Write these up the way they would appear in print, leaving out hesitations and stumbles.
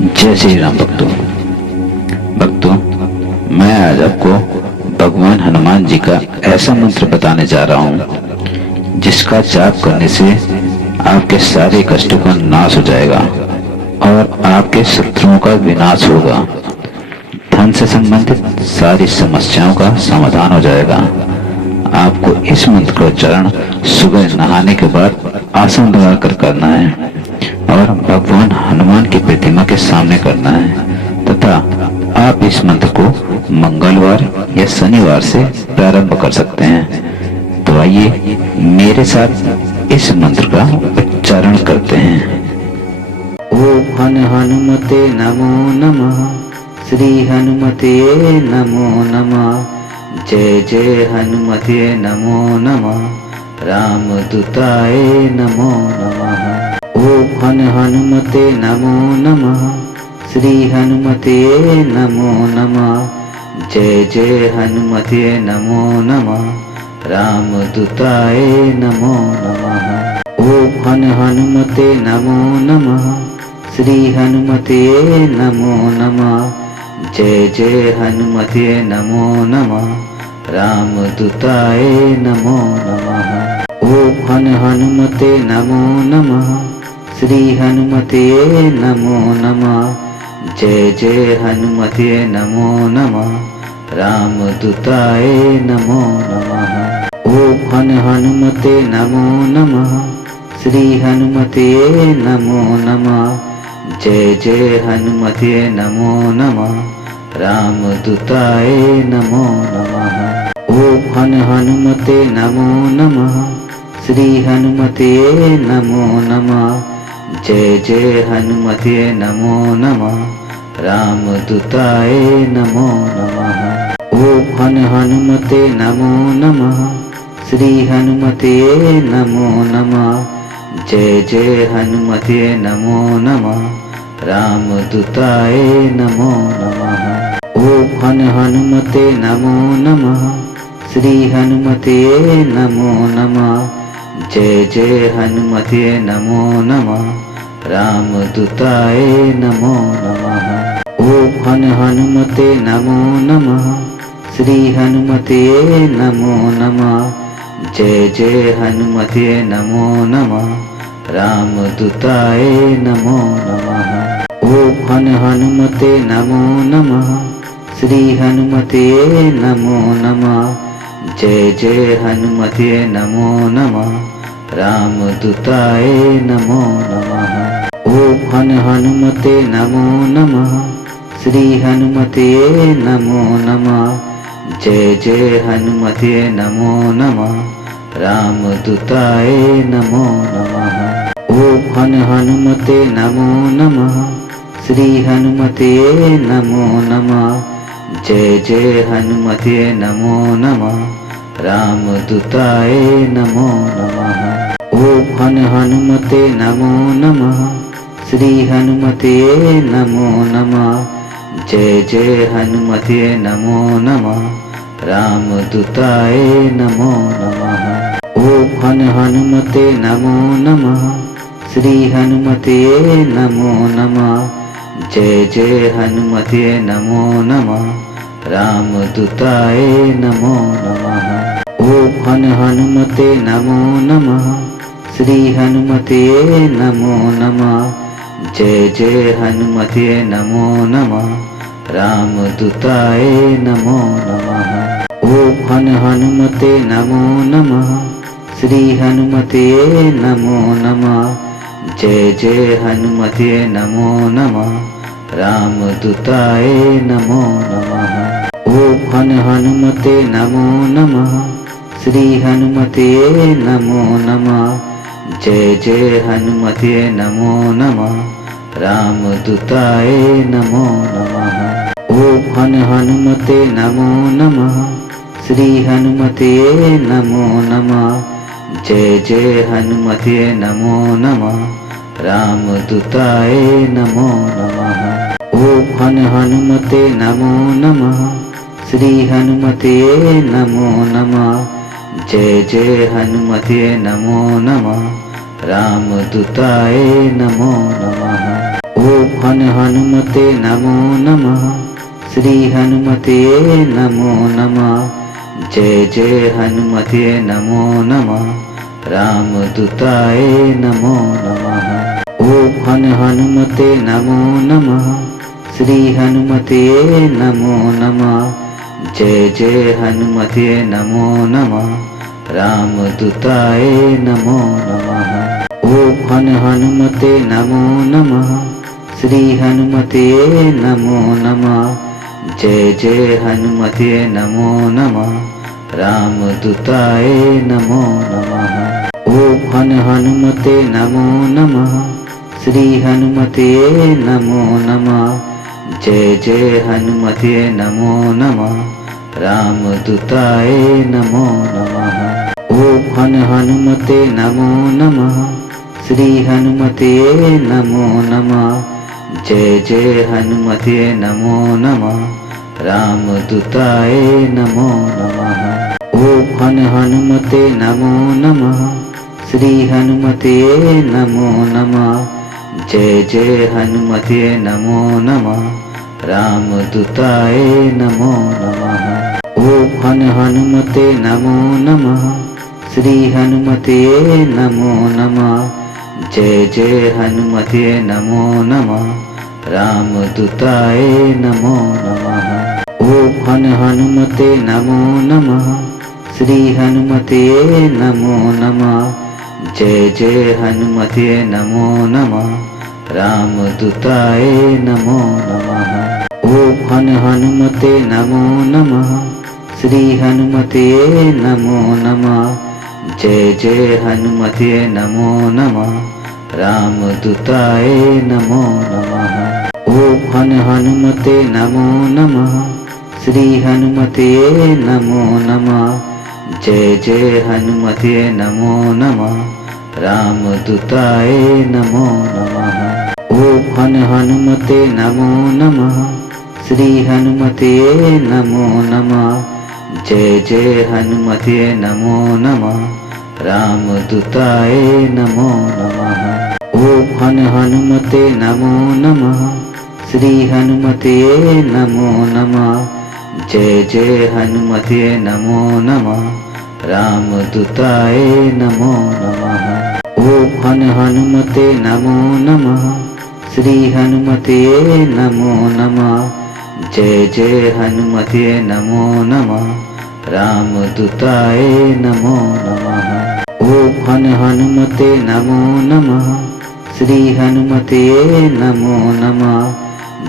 जय श्री राम भक्तों, मैं आज आपको भगवान हनुमान जी का ऐसा मंत्र बताने जा रहा हूँ जिसका जाप करने से आपके सारे कष्टों का नाश हो जाएगा और आपके शत्रुओं का विनाश होगा। धन से संबंधित सारी समस्याओं का समाधान हो जाएगा। आपको इस मंत्र का उच्चारण सुबह नहाने के बाद आसन लगाकर करना है और भगवान हनुमान की प्रतिमा के सामने करना है तथा आप इस मंत्र को मंगलवार या शनिवार से प्रारंभ कर सकते हैं। तो आइए मेरे साथ इस मंत्र का उच्चारण करते हैं। ओम हनुमते नमो नमः, श्री हनुमते नमो नमः, जय जय हनुमते नमो नमः, रामदूताय नमो नमः। ओम हनुमते नमो नमः, श्री हनुमते नमो नमः, जय जय हनुमते नमो नमः, रामदूताय नमो नमः। ओम हनुमते नमो नमः, श्री हनुमते नमो नमः, जय जय हनुमते नमो नमः, रामदूताय नमो नमः। ओम हनुमते नमो नमः, श्री हनुमते नमो नमः, जय जय हनुमते नमो नमः, रामदूताय नमो नमः। ओम हनुमते नमो नमः, श्री हनुमते नमो नमः, जय जय हनुमते नमो नमः, रामदूताय नमो नमः। ओम हनुमते नमो नमः, श्री हनुमते नमो नमः, जय जय हनुमते नमो नमः, रामदूताय नमो नमः। ओम हनुमते नमो नमः, श्री हनुमते नमो नमः, जय जय हनुमते नमो नमः, रामदूताय नमो नमः। ओम हनुमते नमो नमः, श्री हनुमते नमो नमः, जय जय हनुमते नमो नमः, रामदूताय नमो नमः। ओम हनुमते नमो नमः, श्री हनुमते नमो नमः, जय जय हनुमते नमो नमः, रामदूताय नमो नमः। ओम हनुमते नमो नमः, श्री हनुमते नमो नमः, जय जय हनुमते नमो नमः, रामदूताय नमो नमः। ओम हनुमते नमो नमः, श्री हनुमते नमो नमः, जय जय हनुमते नमो नमः, रामदूताय नमो नमः। ओम हनुमते नमो नमः, श्री हनुमते नमो नमः, जय जय हनुमते नमो नमः, रामदूताय नमो नमः। ओम हनुमते नमो नमः, श्री हनुमते नमो नमः, जय जय हनुमते नमो नमः, रामदूताय नमो नमः। ओम हनुमते नमो नमः, श्री हनुमते नमो नमः, जय जय हनुमते नमो नमः, रामदूताय नमो नमः। ओम हनुमते नमो नमः, श्री हनुमते नमो नमः, जय जय हनुमते नमो नमः, रामदूताय नमो नमः। ओम हनुमते नमो नमः, श्री हनुमते नमो नमः, जय जय हनुमते नमो नमः, रामदूताय नमो नमः। ओम हनुमते नमो नमः, श्री हनुमते नमो नमः, जय जय हनुमते नमो नमः, रामदूताय नमो नमः। ओम हनुमते नमो नमः, श्री हनुमते नमो नमः, जय जय हनुमते नमो नमः, रामदूताय नमो नमः। ओम हनुमते नमो नमः, श्री हनुमते नमो नमः, जय जय हनुमते नमो नमः, रामदूताय नमो नमः। ओम हनुमते हनुमते नमो नमः। श्री हनुमते नमो नमः। जय जय हनुमते नमो नमः। रामदूताय नमो नमः। ओम हनुमते नमो नमः। श्री हनुमते नमो नमः। जय जय हनुमते नमो नमः। रामदूताय नमो नमः। ओम हनुमते नमो नमः। श्री हनुमते नमो नमः। जय जय हनुमते नमो नमः। रामदूताय नमो नमः। ओम हनुमते नमो नमः। श्री हनुमते नमो नमः। जय जय हनुमते नमो नमः। रामदूताय नमो नमः। ओम हनुमते नमो नमः। श्री हनुमते नमो नमः। जय जय हनुमते नमो नमः। रामदूताय नमो नमः। ओम हनुमते नमो नमः। श्री हनुमते नमो नमः। जय जय हनुमते नमो नमः। रामदूताय नमो नमः। ओम हनुमते नमो नमः। श्री हनुमते नमो नमः। जय जय हनुमते नमो नमः। रामदूताय नमो नमः। ओम हनुमते नमो नमः। श्री हनुमते नमो नमः। जय जय हनुमते नमो नमः। रामदूताय नमो नमः। ओम हनुमते नमो नमः। श्री हनुमते नमो नमः। जय जय हनुमते नमो नमः। रामदूताय नमो नमः। ओम हनुमते नमो नमः। श्री हनुमते नमो नमः। जय जय हनुमते नमो नमः। रामदूताय नमो नमः। ओम हनुमते नमो नमः। श्री हनुमते नमो नमः। जय जय हनुमते नमो नमः। रामदूताय नमो नमः। ओम हनुमते नमो नमः। श्री हनुमते नमो नमः। जय जय हनुमते नमो नमः। रामदूताय नमो नमः। ओम हनुमते नमो नमः। श्री हनुमते नमो नमः। जय जय हनुमते नमो नमः। रामदूताय नमो नमः। ओम हनुमते नमो नमः। श्री हनुमते नमो नमः।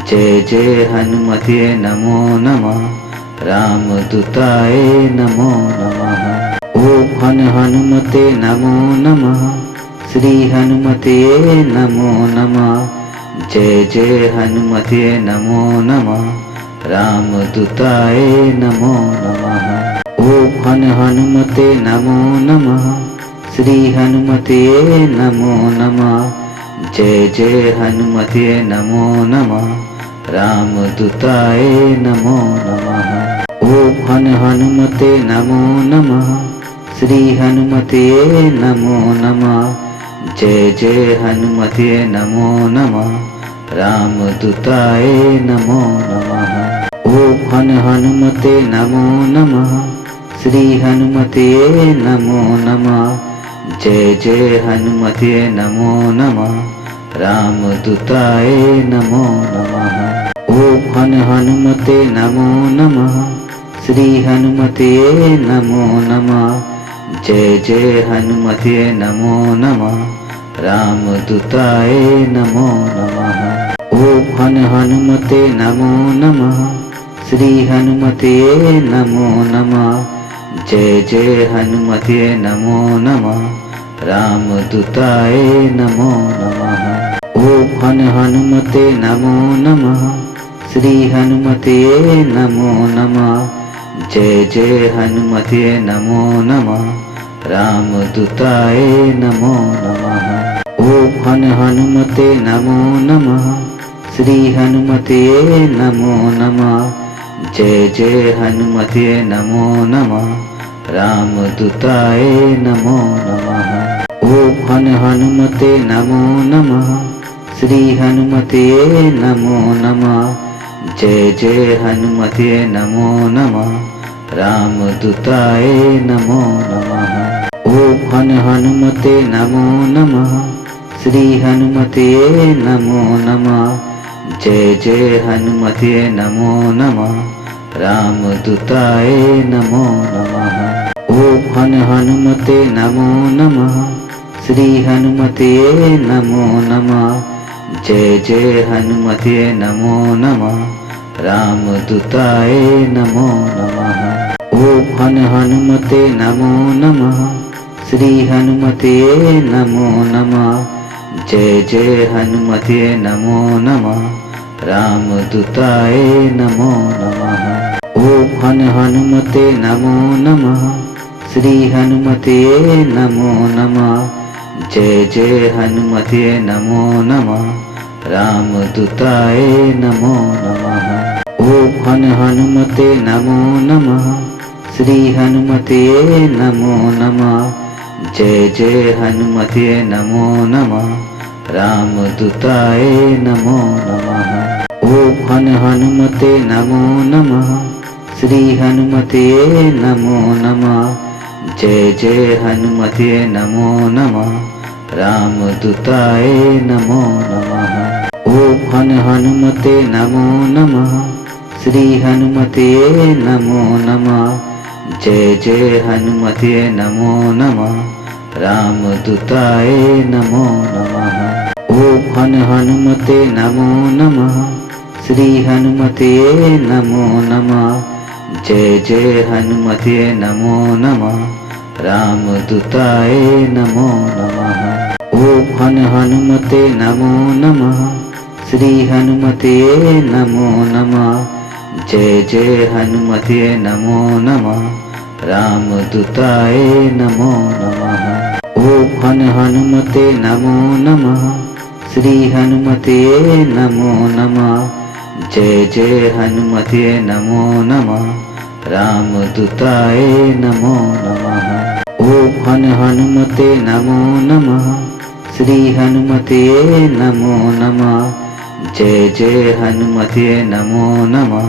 जय जय हनुमते नमो नमः। रामदूताय नमो नमः। ओम हनुमते नमो नमः। श्री हनुमते नमो नमः। जय जय हनुमते नमो नमः। रामदूताय नमो नमः। ओम हनुमते नमो नमः। श्री हनुमते नमो नमः। जय जय हनुमते नमो नमः। रामदूताय नमो नमः। ओम हनुमते नमो नमः। श्री हनुमते नमो नमः। जय जय हनुमते नमो नमः। रामदूताय नमो नमः। ओम हनुमते नमो नमः। श्री हनुमते नमो नमः। जय जय हनुमते नमो नमः। रामदूताय नमो नमः। ओम हनुमते नमो नमः। श्री हनुमते नमो नमः। जय जय हनुमते नमो नमः। रामदूताय नमो नमः। ओम हनुमते नमो नमः। श्री हनुमते नमो नमः। जय जय हनुमते नमो नमः। रामदूताय नमो नमः। ओम हनुमते नमो नमः। श्री हनुमते नमो नमः। जय जय हनुमते नमो नमः। रामदूताय नमो नमः। ओम हनुमते नमो नमः। श्री हनुमते नमो नमः। जय जय हनुमते नमो नमः। रामदूताय नमो नमः। ओम हनुमते नमो नमः। श्री हनुमते नमो नमः। जय जय हनुमते नमो नमः। रामदूताय नमो नमः। ओम हनुमते नमो नमः। श्री हनुमते नमो नमः। जय जय हनुमते नमो नमः। रामदूताय नमो नमः। ओम हनुमते नमो नमः। श्री हनुमते नमो नमः। जय जय हनुमते नमो नमः। रामदूताय नमो नमः। ओम हनुमते नमो नमः। श्री हनुमते नमो नमः। जय जय हनुमते नमो नमः। रामदूताय नमो नमः। ओम हनुमते नमो नमः। श्री हनुमते नमो नमः। जय जय हनुमते नमो नमः। रामदूताय नमो नमः। ओम हनुमते नमो नमः। श्री हनुमते नमो नमः। जय जय हनुमते नमो नमः। रामदूताय नमो नमः। ओम हनुमते नमो नमः। श्री हनुमते नमो नमः। जय जय हनुमते नमो नमः। रामदूताय नमो नमः। ओम हनुमते नमो नमः। श्री हनुमते नमो नमः। जय जय हनुमते नमो नमः। रामदूताय नमो नमः। ओम हनुमते नमो नमः। श्री हनुमते नमो नमः। जय जय हनुमते नमो नमः। रामदूताय नमो नमः। ओम हनुमते नमो नमः। श्री हनुमते नमो नमः। जय जय हनुमते नमो नमः। रामदूताय नमो नमः। ओम हनुमते नमो नमः। श्री हनुमते नमो नमः। जय जय हनुमते नमो नमः। रामदूताय नमो नमः। ओम हनुमते नमो नमः। श्री हनुमते नमो नमः। जय जय हनुमते नमो नमः।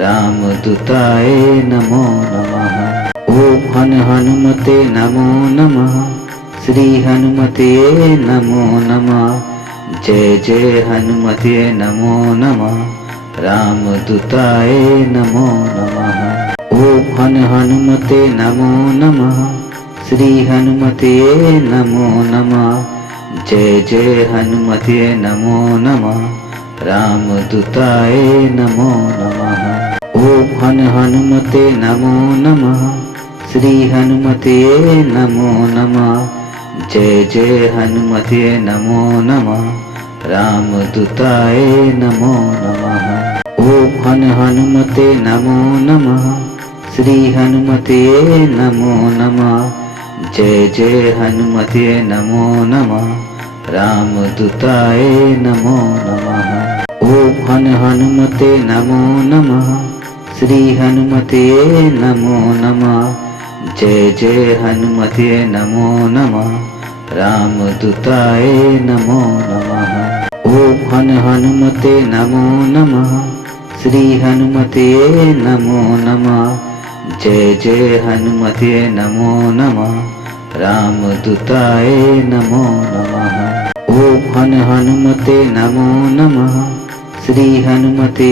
रामदूताय नमो नमः। ओम हनुमते नमो नमः। श्री हनुमते नमो नमः। जय जय हनुमते नमो नमः। रामदूताय नमो नमः। ओम हनुमते नमो नमः। श्री हनुमते नमो नमः। जय जय हनुमते नमो नमः। रामदूताय नमो नमः। ओम हनुमते नमो नमः। श्री हनुमते नमो नमः। जय जय हनुमते नमो नमः। रामदूताय नमो नमः। ओम हनुमते नमो नमः। श्री हनुमते नमो नमः। जय जय हनुमते नमो नमः। रामदूताय नमो नमः। ओम हनुमते नमो नमः। श्री हनुमते नमो नमः। जय जय हनुमते नमो नमः। रामदूताय नमो नमः। ओम हनुमते नमो नमः। श्री हनुमते नमो नमः। जय जय हनुमते नमो नमः। रामदूताय नमो नमः। ओम हनुमते नमो नमः। श्री हनुमते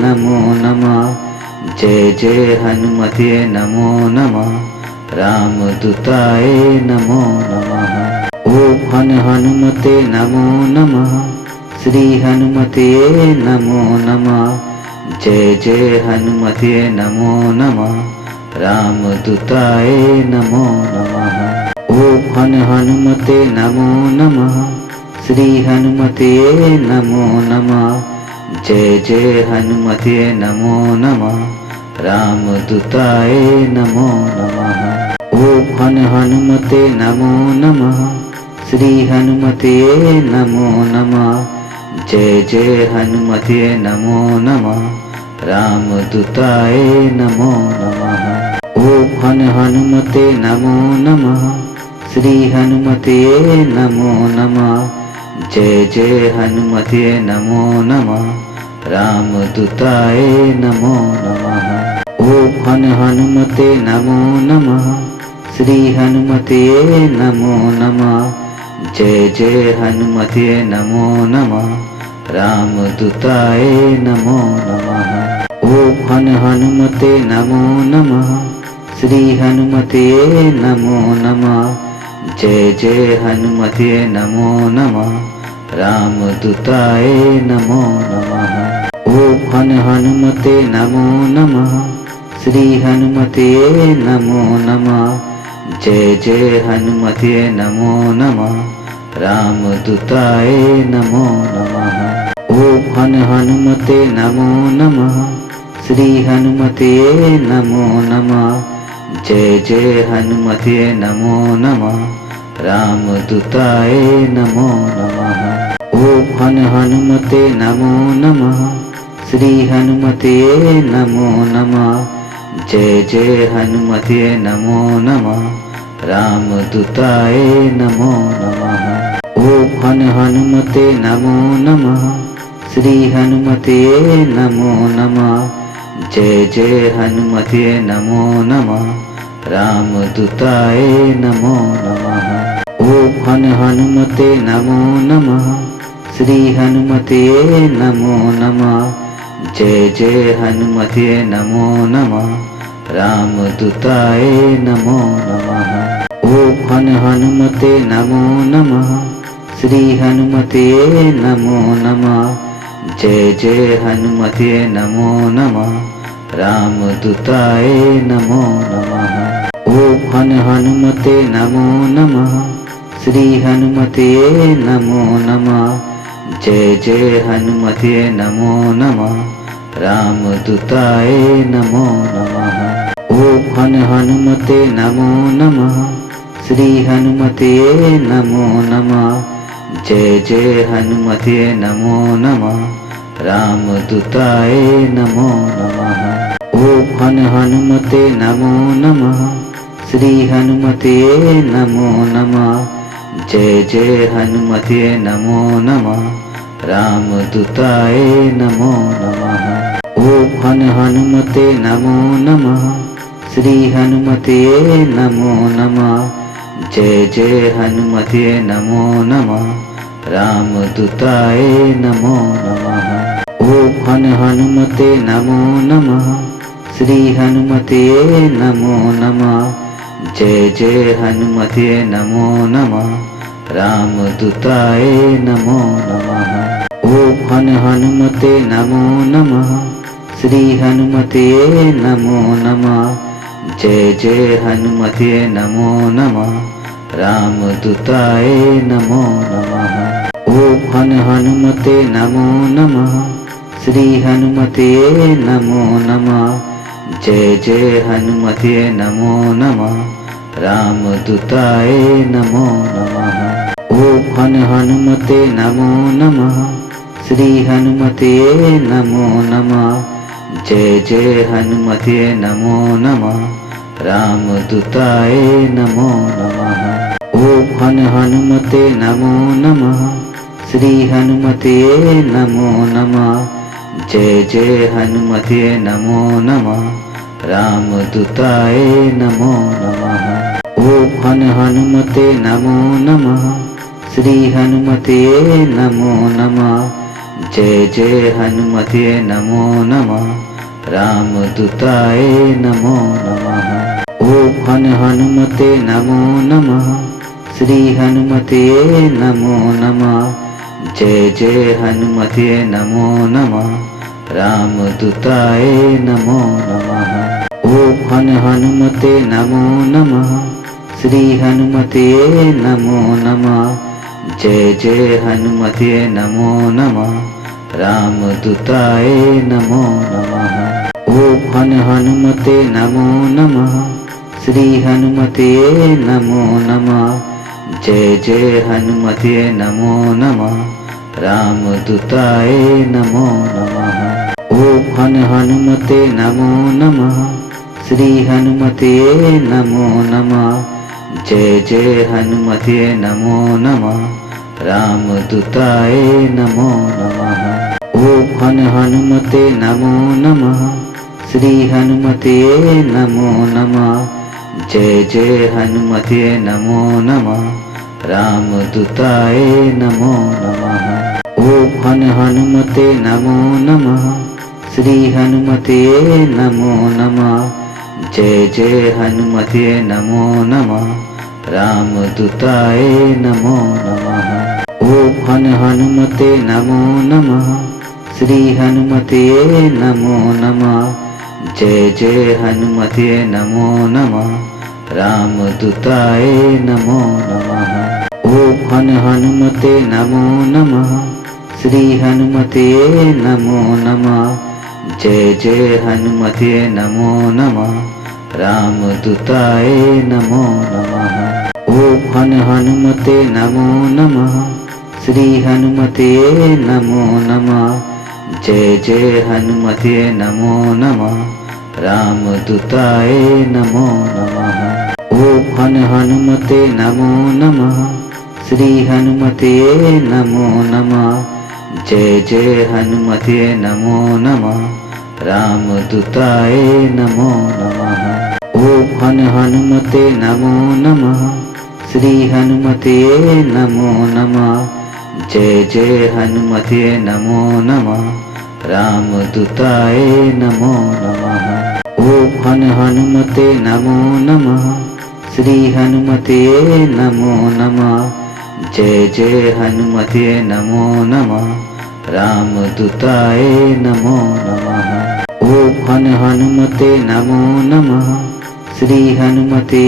नमो नमः। जय जय हनुमते नमो नमः। रामदूताय नमो नमः। ओम हनुमते नमो नमः। श्री हनुमते नमो नमः। जय जय हनुमते नमो नमः। रामदूताय नमो नमः। ओम हनुमते नमो नमः। श्री हनुमते नमो नमः। जय जय हनुमते नमो नमः। रामदूताय नमो नमः। ओम हनुमते नमो नमः। श्री हनुमते नमो नमः। जय जय हनुमते नमो नमः। रामदूताय नमो नमः। ओम हनुमते नमो नमः। श्री हनुमते नमो नमः। जय जय हनुमते नमो नमः। रामदूताय नमो नमः। ओम हनुमते नमो नमः। श्री हनुमते नमो नमः। जय जय हनुमते नमो नमः। रामदूताय नमो नमः। ओम हनुमते नमो नमः। श्री हनुमते नमो नमः। जय जय हनुमते नमो नमः। रामदूताय नमो नमः। ओम हनुमते नमो नमः। श्री हनुमते नमो नमः। जय जय हनुमते नमो नमः। रामदूताय नमो नमः। ओम हनुमते नमो नमः। श्री हनुमते नमो नमः। जय जय हनुमते नमो नमः। रामदूताय नमो नमः। ओम हनुमते नमो नमः। श्री हनुमते नमो नमः। जय जय हनुमते नमो नमः। रामदूताय नमो नमः। ओम हनुमते नमो नमः। श्री हनुमते नमो नमः। जय जय हनुमते नमो नमः। रामदूताय नमो नमः। ओम हनुमते नमो नमः। श्री हनुमते नमो नमः। जय जय हनुमते नमो नमः। रामदूताय नमो नमः। ओम हनुमते नमो नमः। श्री हनुमते नमो नमः। जय जय हनुमते नमो नमः। रामदूताय नमो नमः। ओम हनुमते नमो नमः। श्री हनुमते नमो नमः। जय जय हनुमते नमो नमः। रामदूताय नमो नमः। ओम हनुमते नमो नमः। श्री हनुमते नमो नमः। जय जय हनुमते नमो नमः। रामदूताय नमो नमः। ओम हनुमते नमो नमः। श्री हनुमते नमो नमः। जय जय हनुमते नमो नमः। रामदूताय नमो नमः। ओम हनुमते नमो नमः। श्री हनुमते नमो नमः। जय जय हनुमते नमो नमः। रामदूताय नमो नमः। ओम हनुमते नमो नमः। श्री हनुमते नमो नमः। जय जय हनुमते नमो नमः। रामदूताय नमो नमः। ओम हनुमते नमो नमः। श्री हनुमते नमो नमः। जय जय हनुमते नमो नमः। रामदूताय नमो नमः। ओम हनुमते नमो नमः। श्री हनुमते नमो नमः। जय जय हनुमते नमो नमः। रामदूताय नमो नमः। ओम हनुमते नमो नमः। श्री हनुमते नमो नमः। जय जय हनुमते नमो नमः। रामदूताय नमो नमः। ओम हनुमते नमो नमः। श्री हनुमते नमो नमः। जय जय हनुमते नमो नमः। रामदूताय नमो नमः। ओम हनुमते नमो नमः। श्री हनुमते नमो नमः। जय जय हनुमते नमो नमः। रामदूताय नमो नमः। ओम हनुमते नमो नमः। श्री हनुमते नमो नमः। जय जय हनुमते नमो नमः। रामदूताय नमो नमः। ओम हनुमते नमो नमः। श्री हनुमते नमो नमः। जय जय हनुमते नमो नमः। रामदूताय नमो नमः। ओम हनुमते नमो नमः। श्री हनुमते नमो नमः। जय जय हनुमते नमो नमः। रामदूताय नमो नमः। ओम हनुमते नमो नमः। श्री हनुमते नमो नमः। जय जय हनुमते नमो नमः। रामदूताय नमो नमः। ओम हनुमते नमो नमः। श्री हनुमते नमो नमः। जय जय हनुमते नमो नमः। रामदूताय नमो नमः। ओम हनुमते नमो नमः। श्री हनुमते नमो नमः। जय जय हनुमते नमो नमः। रामदूताय नमो नमः। ओम हनुमते नमो नमः। श्री हनुमते नमो नमः। जय जय हनुमते नमो नमः। रामदूताय नमो नमः। ओम हनुमते नमो नमः। श्री हनुमते नमो नमः। जय जय हनुमते नमो नमः। रामदूताय नमो नमः। ओम हनुमते नमो नमः। श्री हनुमते नमो नमः। जय जय हनुमते नमो नमः। रामदूताय नमो नमः। ओम हनुमते नमो नमः। श्री हनुमते नमो नमः। जय जय हनुमते नमो नमः। रामदूताय नमो नमः। ओम हनुमते नमो नमः। श्री हनुमते नमो नमः। जय जय हनुमते नमो नमः। रामदूताय नमो नमः। ओम हनुमते नमो नमः। श्री हनुमते नमो नमः। जय जय हनुमते नमो नमः। रामदूताय नमो नमः। ओम हनुमते नमो नमः। श्री हनुमते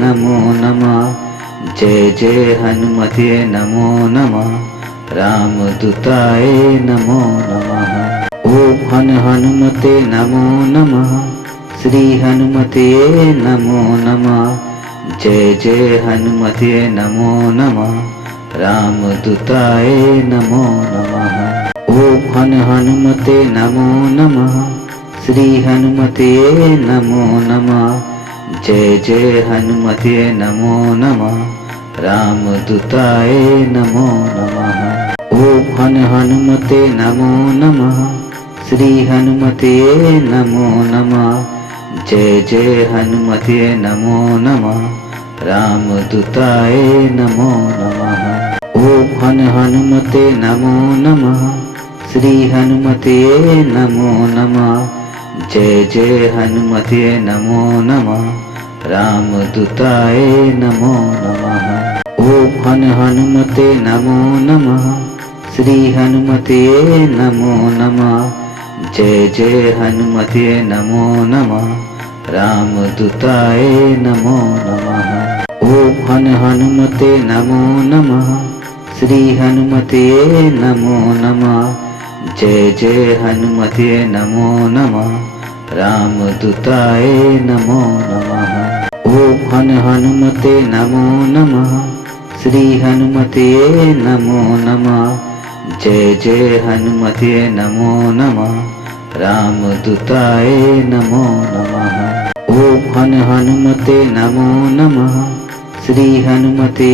नमो नमः। जय जय हनुमते नमो नमः। रामदूताय नमो नमः। ओम हनुमते नमो नमः। श्री हनुमते नमो नमः। जय जय हनुमते नमो नमः। रामदूताय नमो नमः। ओम हनुमते नमो नमः। श्री हनुमते नमो नमः। जय जय हनुमते नमो नमः। रामदूताय नमो नमः। ओम हनुमते नमो नमः। श्री हनुमते नमो नमः। जय जय हनुमते नमो नमः। रामदूताय नमो नमः। ओम हनुमते नमो नमः। श्री हनुमते नमो नमः। जय जय हनुमते नमो नमः। रामदूताय नमो नमः। ओम हनुमते नमो नमः। श्री हनुमते नमो नमः। जय जय हनुमते नमो नमः। रामदूताय नमो नमः। ओम हनुमते नमो नमः। श्री हनुमते नमो नमः। जय जय हनुमते नमो नमः। रामदूताय नमो नमः। ओम हनुमते नमो नमः। श्री हनुमते नमो नमः। जय जय हनुमते नमो नमः। रामदूताय नमो नमः। ओम हनुमते नमो नमः। श्री हनुमते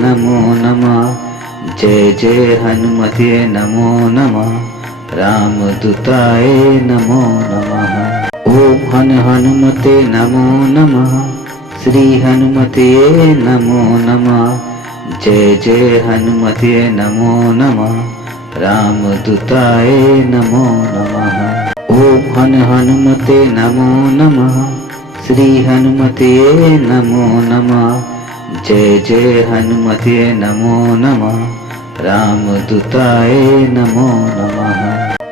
नमो नमः। जय जय हनुमते नमो नमः। रामदूताय नमो नमः। ओम हनुमते नमो नमः। श्री हनुमते नमो नमः। जय जय हनुमते नमो नमः। रामदूताय नमो नमः। ओम हनुमते नमो नमः। श्री हनुमते नमो नमः। जय जय हनुमते नमो नमः। रामदूताय नमो नमः।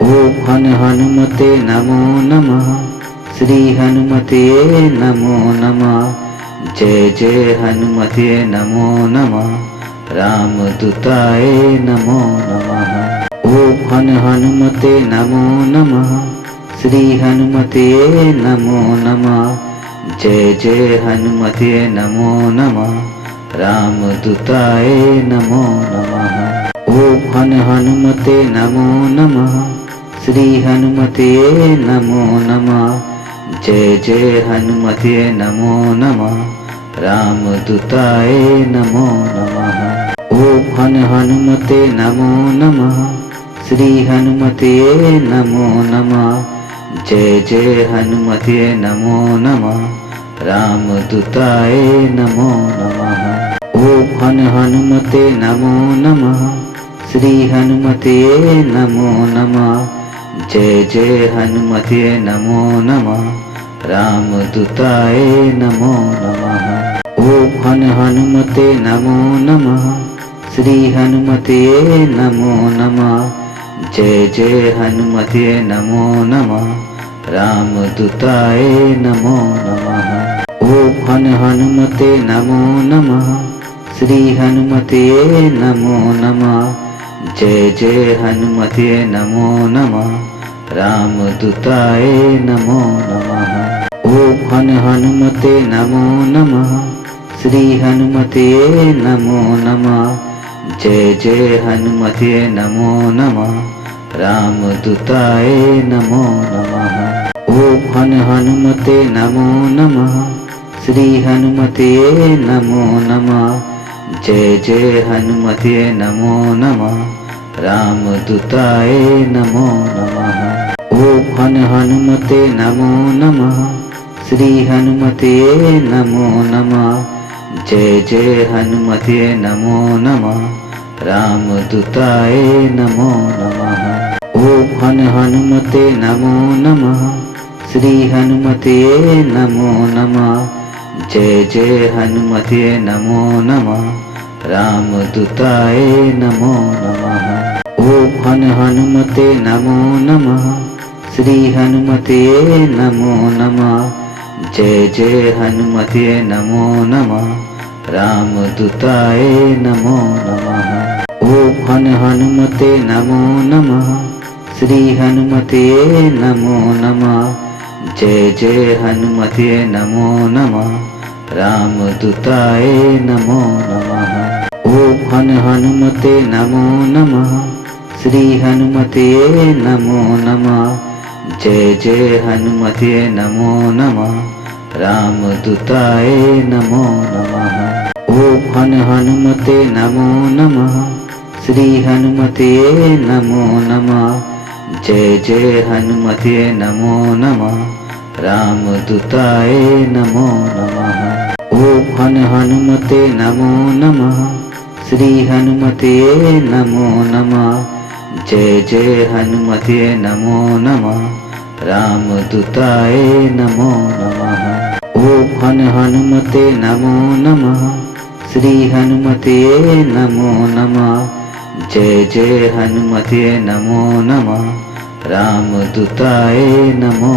ओम हनुमते नमो नमः। श्री हनुमते नमो नमः। जय जय हनुमते नमो नमः। रामदूताय नमो नमः। ओम हनुमते नमो नमः। श्री हनुमते नमो नमः। जय जय हनुमते नमो नमः। रामदूताय नमो नमः। ओम हनुमते नमो नमः। श्री हनुमते नमो नमः। जय जय हनुमते नमो नमः। रामदूताय नमो नमः। ओम हनुमते नमो नमः। श्री हनुमते नमो नमः। जय जय हनुमते नमो नमः। रामदूताय नमो नमः। ओम हनुमते नमो नमः। श्री हनुमते नमो नमः। जय जय हनुमते नमो नमः। रामदूताय नमो नमः। ओम हनुमते नमो नमः। श्री हनुमते नमो नमः। जय जय हनुमते नमो नमः। रामदूताय नमो नमः। ओम हनुमते नमो नमः। श्री हनुमते नमो नमः। जय जय हनुमते नमो नमः। रामदूताय नमो नमः। ओम हनुमते नमो नमः। श्री हनुमते नमो नमः। जय जय हनुमते नमो नमः। रामदूताय नमो नमः। ओम हनुमते नमो नमः। श्री हनुमते नमो नमः। जय जय हनुमते नमो नमः। रामदूताय नमो नमः। ओम हनुमते नमो नमः। श्री हनुमते नमो नमः। जय जय हनुमते नमो नमः। रामदूताय नमो नमः। ओम हनुमते नमो नमः। श्री हनुमते नमो नमः। जय जय हनुमते नमो नमः। रामदूताय नमो नमः। ओम हनुमते नमो नमः। श्री हनुमते नमो नमः। जय जय हनुमते नमो नमः। रामदूताय नमो नमः। ओम हनुमते नमो नमः। श्री हनुमते नमो नमः। जय जय हनुमते नमो नमः। रामदूताय नमो नमः। ओम हनुमते नमो नमः। श्री हनुमते नमो नमः। जय जय हनुमते नमो नमः। रामदूताय नमो नमः। ओम हनुमते नमो नमः। श्री हनुमते नमो नमः। जय जय हनुमते नमो नमः। रामदूताय नमो नमः। ओम हनुमते नमो नमः। श्री हनुमते नमो नमः। जय जय हनुमते नमो नमः। रामदूताय नमो नमः। ओम हनुमते नमो नमः। श्री हनुमते नमो नमः। जय जय हनुमते नमो नमः। रामदूताय नमो